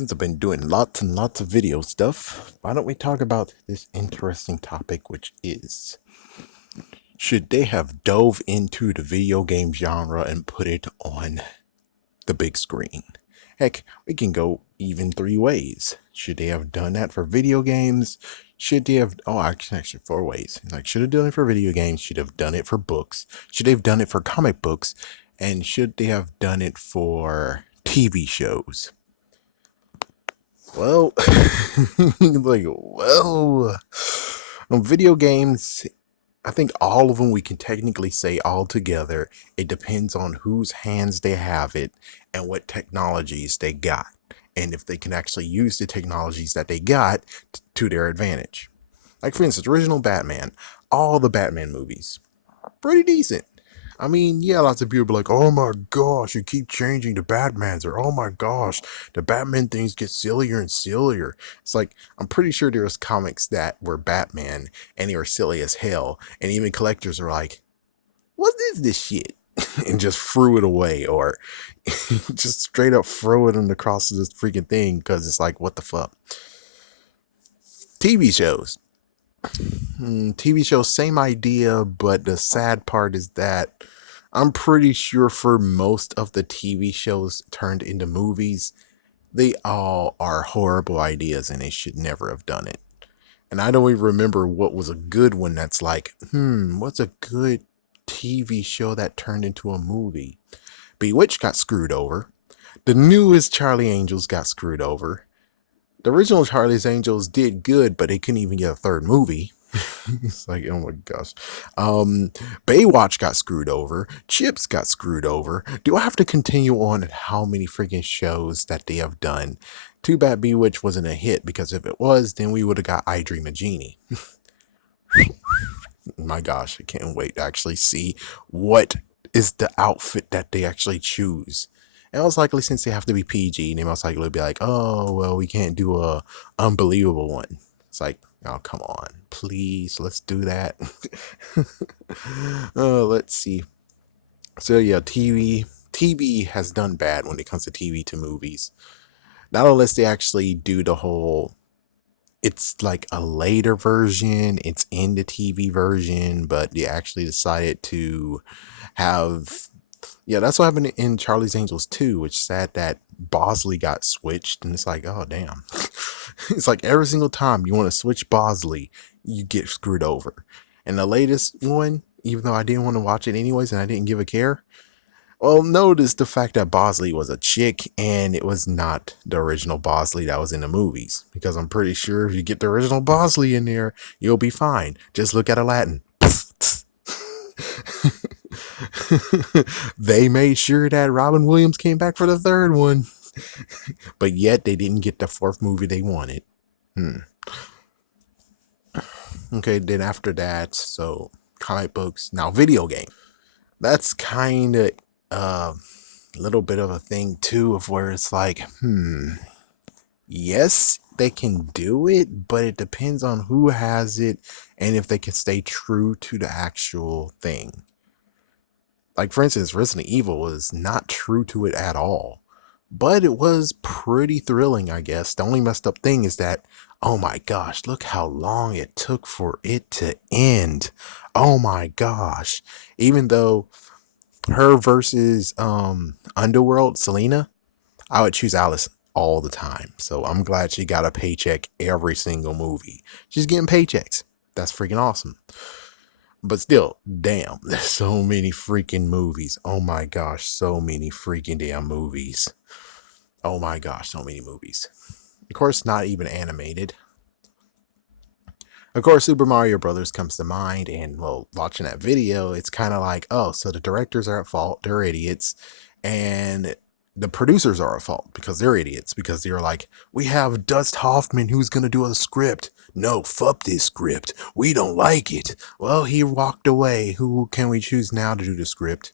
Since I've been doing lots and lots of video stuff, why don't we talk about this interesting topic, which is, should they have dove into the video game genre and put it on the big screen? Heck, we can go even three ways. Should they have done that for video games? Should they have, actually four ways. Like, should have done it for video games, should have done it for books, should they have done it for comic books, and should they have done it for TV shows? Well, on video games, I think all of them we can technically say all together. It depends on whose hands they have it and what technologies they got, and if they can actually use the technologies that they got to their advantage. Like, for instance, original Batman, all the Batman movies, pretty decent. I mean, yeah, lots of people be like, oh my gosh, you keep changing the Batmans, or oh my gosh, the Batman things get sillier and sillier. It's like, I'm pretty sure there was comics that were Batman and they were silly as hell, and even collectors are like, what is this shit? And just threw it away, or just straight up throw it across this freaking thing because it's like, what the fuck? TV shows. TV shows, same idea, but the sad part is that I'm pretty sure for most of the TV shows turned into movies, they all are horrible ideas and they should never have done it. And I don't even remember what was a good one that's like, what's a good TV show that turned into a movie? Bewitched got screwed over. The newest Charlie Angels got screwed over. The original Charlie's Angels did good, but they couldn't even get a third movie. It's like, oh my gosh. Baywatch got screwed over. Chips got screwed over. Do I have to continue on at how many freaking shows that they have done? Too bad Bewitched wasn't a hit, because if it was, then we would have got I Dream of Jeannie. My gosh, I can't wait to actually see what is the outfit that they actually choose. And most likely, since they have to be PG, they most likely be like, oh, well, we can't do a unbelievable one. It's like, oh, come on, please, let's do that. Let's see. So yeah, TV has done bad when it comes to TV to movies. Not unless they actually do the whole, it's like a later version, it's in the TV version, but they actually decided to have, yeah, that's what happened in Charlie's Angels 2, which sad that Bosley got switched, and it's like, oh damn. It's like every single time you want to switch Bosley, you get screwed over. And the latest one, even though I didn't want to watch it anyways and I didn't give a care, well, notice the fact that Bosley was a chick and it was not the original Bosley that was in the movies. Because I'm pretty sure if you get the original Bosley in there, you'll be fine. Just look at Aladdin. They made sure that Robin Williams came back for the third one, but yet they didn't get the fourth movie they wanted. Okay, then after that, so comic books, now video game. That's kind of a little bit of a thing too, of where it's like, yes, they can do it, but it depends on who has it and if they can stay true to the actual thing. Like, for instance, Resident Evil was not true to it at all, but it was pretty thrilling, I guess. The only messed up thing is that, oh my gosh, look how long it took for it to end. Oh my gosh. Even though her versus Underworld, Selena, I would choose Alice all the time. So I'm glad she got a paycheck every single movie. She's getting paychecks. That's freaking awesome. But still, damn, there's so many freaking movies. Oh my gosh, so many freaking damn movies. Oh my gosh, so many movies. Of course, not even animated. Of course, Super Mario Brothers comes to mind, and well, watching that video, it's kind of like, oh, so the directors are at fault, they're idiots, and the producers are at fault because they're idiots, because they're like, we have Dust Hoffman who's gonna do a script. No, fuck this script. We don't like it. Well, he walked away. Who can we choose now to do the script?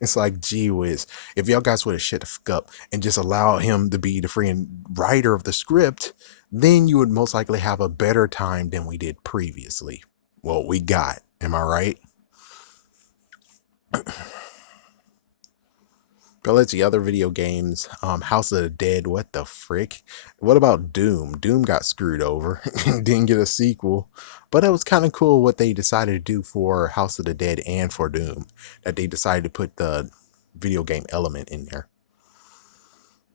It's like, gee whiz. If y'all guys would have shut the fuck up and just allow him to be the freaking writer of the script, then you would most likely have a better time than we did previously. Well, we got. Am I right? But let's see, other video games. House of the Dead, what the frick? What about Doom? Doom got screwed over. Didn't get a sequel. But it was kind of cool what they decided to do for House of the Dead and for Doom. That they decided to put the video game element in there.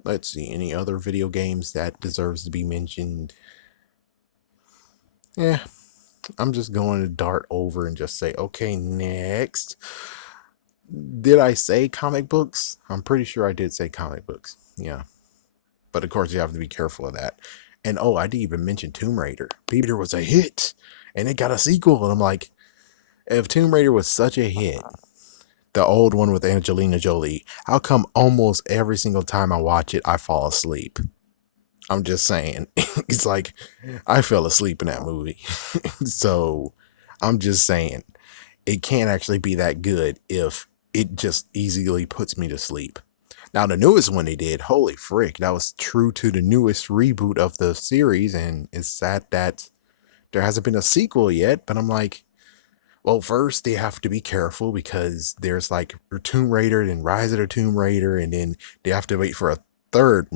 Let's see, any other video games that deserves to be mentioned? Yeah, I'm just going to dart over and just say, okay, next. Did I say comic books? I'm pretty sure I did say comic books. Yeah. But of course, you have to be careful of that. And oh, I didn't even mention Tomb Raider. Peter was a hit and it got a sequel. And I'm like, if Tomb Raider was such a hit, the old one with Angelina Jolie, how come almost every single time I watch it, I fall asleep? I'm just saying. It's like, I fell asleep in that movie. So I'm just saying, it can't actually be that good if it just easily puts me to sleep. Now, the newest one they did, holy frick, that was true to the newest reboot of the series, and it's sad that there hasn't been a sequel yet, but I'm like, well, first they have to be careful because there's like Tomb Raider and Rise of the Tomb Raider, and then they have to wait for a third.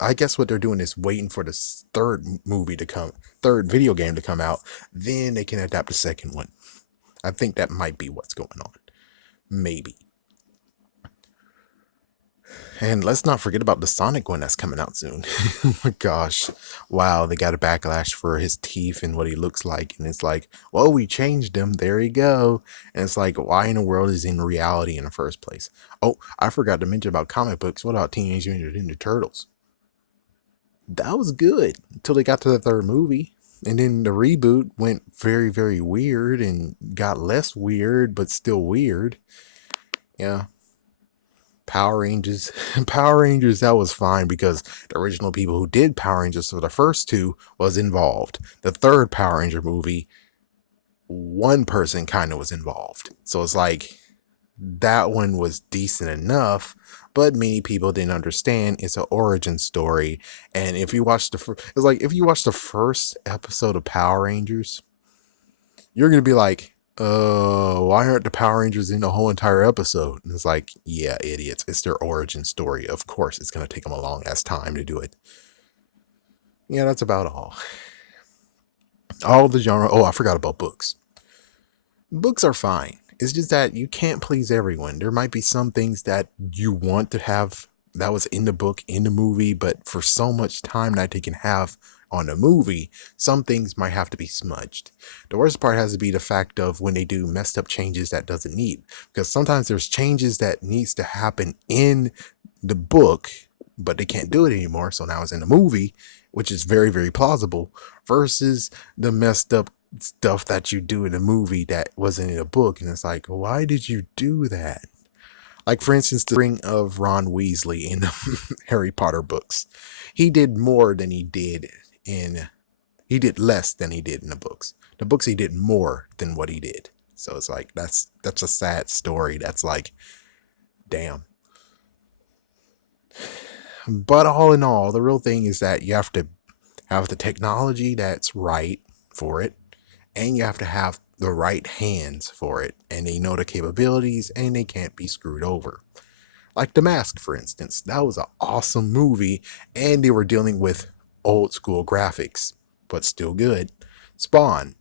I guess what they're doing is waiting for the third movie to come, third video game to come out, then they can adapt the second one. I think that might be what's going on. Maybe. And let's not forget about the Sonic one that's coming out soon. Oh my gosh. Wow, they got a backlash for his teeth and what he looks like. And it's like, well, we changed him. There you go. And it's like, why in the world is he in reality in the first place? Oh, I forgot to mention about comic books. What about Teenage Mutant Ninja Turtles? That was good until they got to the third movie. And then the reboot went very, very weird and got less weird, but still weird. Yeah. Power Rangers. Power Rangers, that was fine because the original people who did Power Rangers for the first two was involved. The third Power Ranger movie, one person kind of was involved. So it's like that one was decent enough, but many people didn't understand it's an origin story. And if you watch it's like if you watch the first episode of Power Rangers, you're gonna be like, why aren't the Power Rangers in the whole entire episode? And it's like, yeah, idiots. It's their origin story. Of course, it's gonna take them a long ass time to do it. Yeah, that's about all. All the genre. Oh, I forgot about books. Books are fine. It's just that you can't please everyone. There might be some things that you want to have that was in the book, in the movie, but for so much time that they can have on the movie, some things might have to be smudged. The worst part has to be the fact of when they do messed up changes that doesn't need. Because sometimes there's changes that needs to happen in the book, but they can't do it anymore. So now it's in the movie, which is very, very plausible, versus the messed up stuff that you do in a movie that wasn't in a book. And it's like, why did you do that? Like, for instance, the ring of Ron Weasley in the Harry Potter books. He did more than he did in, he did less than he did in the books. The books, he did more than what he did. So it's like, that's a sad story. That's like, damn. But all in all, the real thing is that you have to have the technology that's right for it, and you have to have the right hands for it, and they know the capabilities, and they can't be screwed over. Like The Mask, for instance, that was an awesome movie, and they were dealing with old school graphics, but still good. Spawn,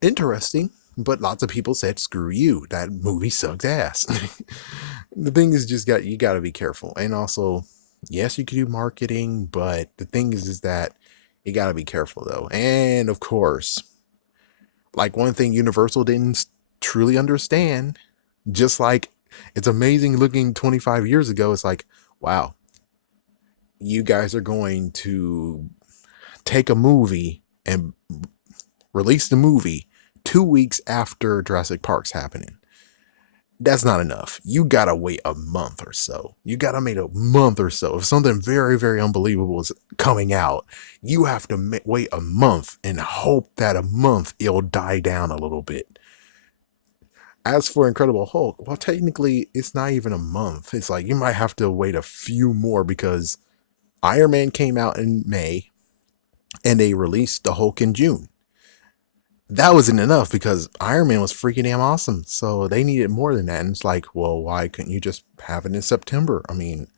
interesting, but lots of people said, screw you, that movie sucks ass. The thing is, just you got to be careful. And also, yes, you could do marketing, but the thing is that you got to be careful though. And of course, like one thing Universal didn't truly understand, just like it's amazing looking 25 years ago, it's like, wow, you guys are going to take a movie and release the movie 2 weeks after Jurassic Park's happening. That's not enough. You gotta wait a month or so. You gotta wait a month or so. If something very, very unbelievable is coming out, you have to wait a month and hope that a month it'll die down a little bit. As for Incredible Hulk, well, technically, it's not even a month. It's like you might have to wait a few more because Iron Man came out in May and they released the Hulk in June. that wasn't enough because Iron Man was freaking damn awesome. So they needed more than that. And it's like, well, why couldn't you just have it in September? I mean,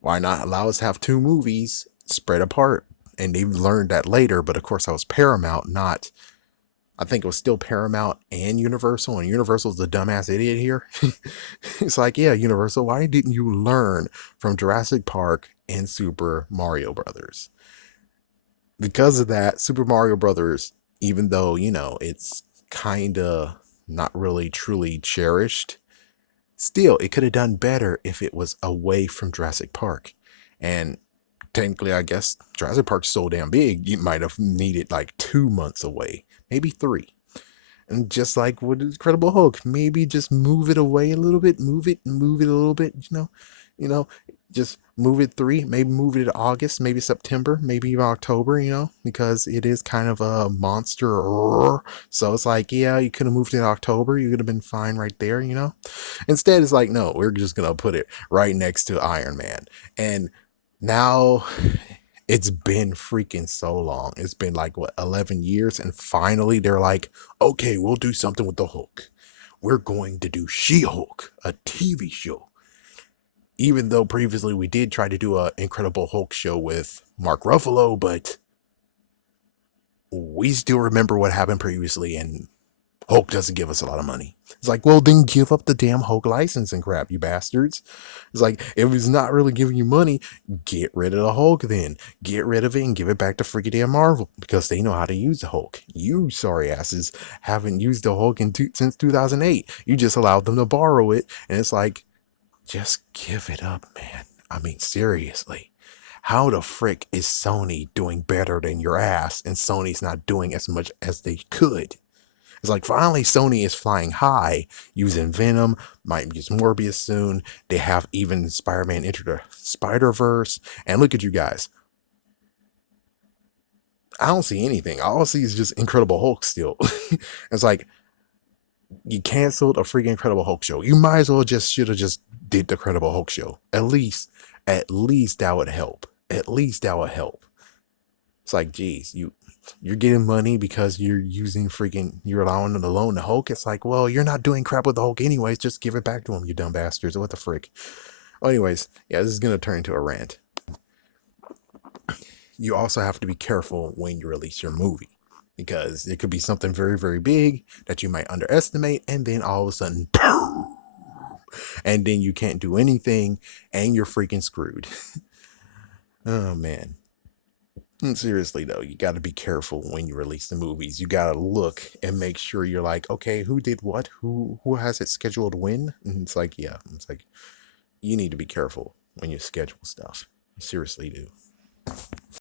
why not allow us to have two movies spread apart? And they learned that later, but of course, I was Paramount, not. I think it was still Paramount and Universal, and Universal's the dumbass idiot here. It's like, yeah, Universal, why didn't you learn from Jurassic Park and Super Mario Brothers? Because of that, Super Mario Brothers, even though, it's kind of not really truly cherished, still, it could have done better if it was away from Jurassic Park. And technically, I guess Jurassic Park's so damn big, you might have needed like 2 months away, maybe three. And just like with Incredible Hulk, maybe just move it away a little bit, move it a little bit, you know, just move it three, maybe move it to August, maybe September, maybe even October, because it is kind of a monster. So it's like, yeah, you could have moved it in October, you could have been fine right there. Instead, it's like, no, we're just gonna put it right next to Iron Man. And now it's been freaking so long. It's been like what, 11 years, and finally they're like, okay, we'll do something with the Hulk. We're going to do She-Hulk, a TV show. Even though previously we did try to do a Incredible Hulk show with Mark Ruffalo, but we still remember what happened previously, and Hulk doesn't give us a lot of money. It's like, well, then give up the damn Hulk license and crap, you bastards. It's like, if it's not really giving you money, get rid of the Hulk then. Get rid of it and give it back to freaking damn Marvel because they know how to use the Hulk. You sorry asses haven't used the Hulk since 2008. You just allowed them to borrow it, and it's like, just give it up, man. I mean, seriously. How the frick is Sony doing better than your ass and Sony's not doing as much as they could? It's like finally Sony is flying high using Venom, might use Morbius soon. They have even Spider-Man Enter the Spider-Verse. And look at you guys. I don't see anything. All I see is just Incredible Hulk still. It's like you canceled a freaking Incredible Hulk show. You might as well just should have just did the Incredible Hulk show. At least that would help. At least that would help. It's like, geez, you're getting money because you're allowing them to loan the Hulk. It's like, well, you're not doing crap with the Hulk anyways. Just give it back to him, you dumb bastards. What the frick? Well, anyways, yeah, this is gonna turn into a rant. You also have to be careful when you release your movie because it could be something very, very big that you might underestimate, and then all of a sudden, and then you can't do anything, and you're freaking screwed. Oh man. Seriously though, you got to be careful when you release the movies. You got to look and make sure you're like, okay, who did what? Who has it scheduled when? And it's like, yeah, it's like you need to be careful when you schedule stuff. You seriously do.